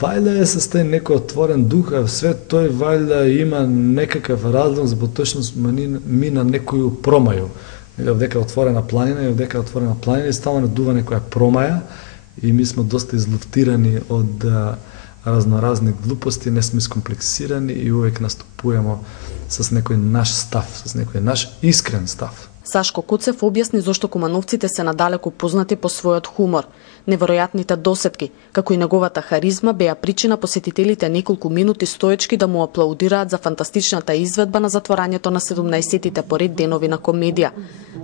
Вајда е со тај некој отворен дух, а све тој вајда има некакав разлог за поточност мина некоју промају. Овдека отворена планина и овдека отворена планина и стално надува некоја промаја и ми сме доста излуфтирани од разноразни глупости, не сме скомплексирани и увек наступуваме с некој наш став, с некој наш искрен став. Сашко Коцев објасни зошто кумановците се надалеку познати по својот хумор. Неверојатните досетки, како и неговата харизма, беа причина посетителите неколку минути стоечки да му аплаудираат за фантастичната изведба на затворањето на 17-тите поред денови на комедија.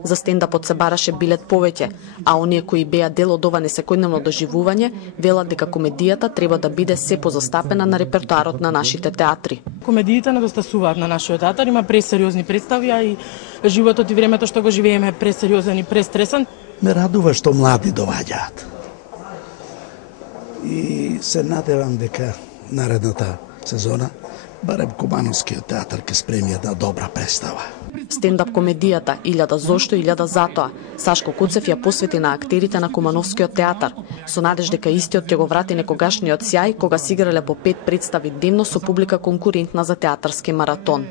За стендапот се бараше билет повеќе, а оние кои беа дел од ова несекојдневно доживување, велат дека комедијата треба да биде се позастапена на репертоарот на нашите театри. Комедиите недостасуваат на нашиот театар, има пресериозни представи, а и животот и времето што го живееме е пресериозен и престресен. Ме радува што млади доаѓаат. И се надевам дека наредната сезона барем Кумановскиот театар ќе спреми една добра представа. Стендап комедијата Илјада зошто, илјада затоа Сашко Коцев ја посвети на актерите на Кумановскиот театар, со надеж дека истиот ќе го врати некогашниот сјај кога си играле по 5 представи денно со публика конкурентна за театарски маратон.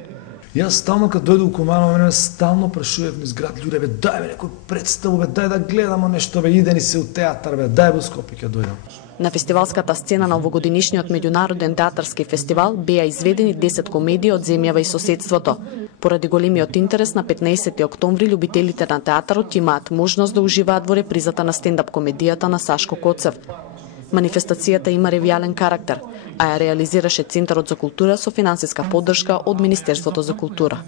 Јас стално кога дојду у Куманово, мене стално прашував низ град луѓе, дај некој представу, дај да гледамо нешто, иде ни се у театар, дај во Скопје ќе дојдам. На фестивалската сцена на овогодишниот меѓународен театарски фестивал беа изведени 10 комедии од земјава и соседството. Поради големиот интерес на 15 октомври љубителите на театарот имаат можност да уживаат во репризата на стендап комедијата на Сашко Коцев. Манифестацијата има ревијален карактер, а ја реализираше Центарот за култура со финансиска поддршка од Министерството за култура.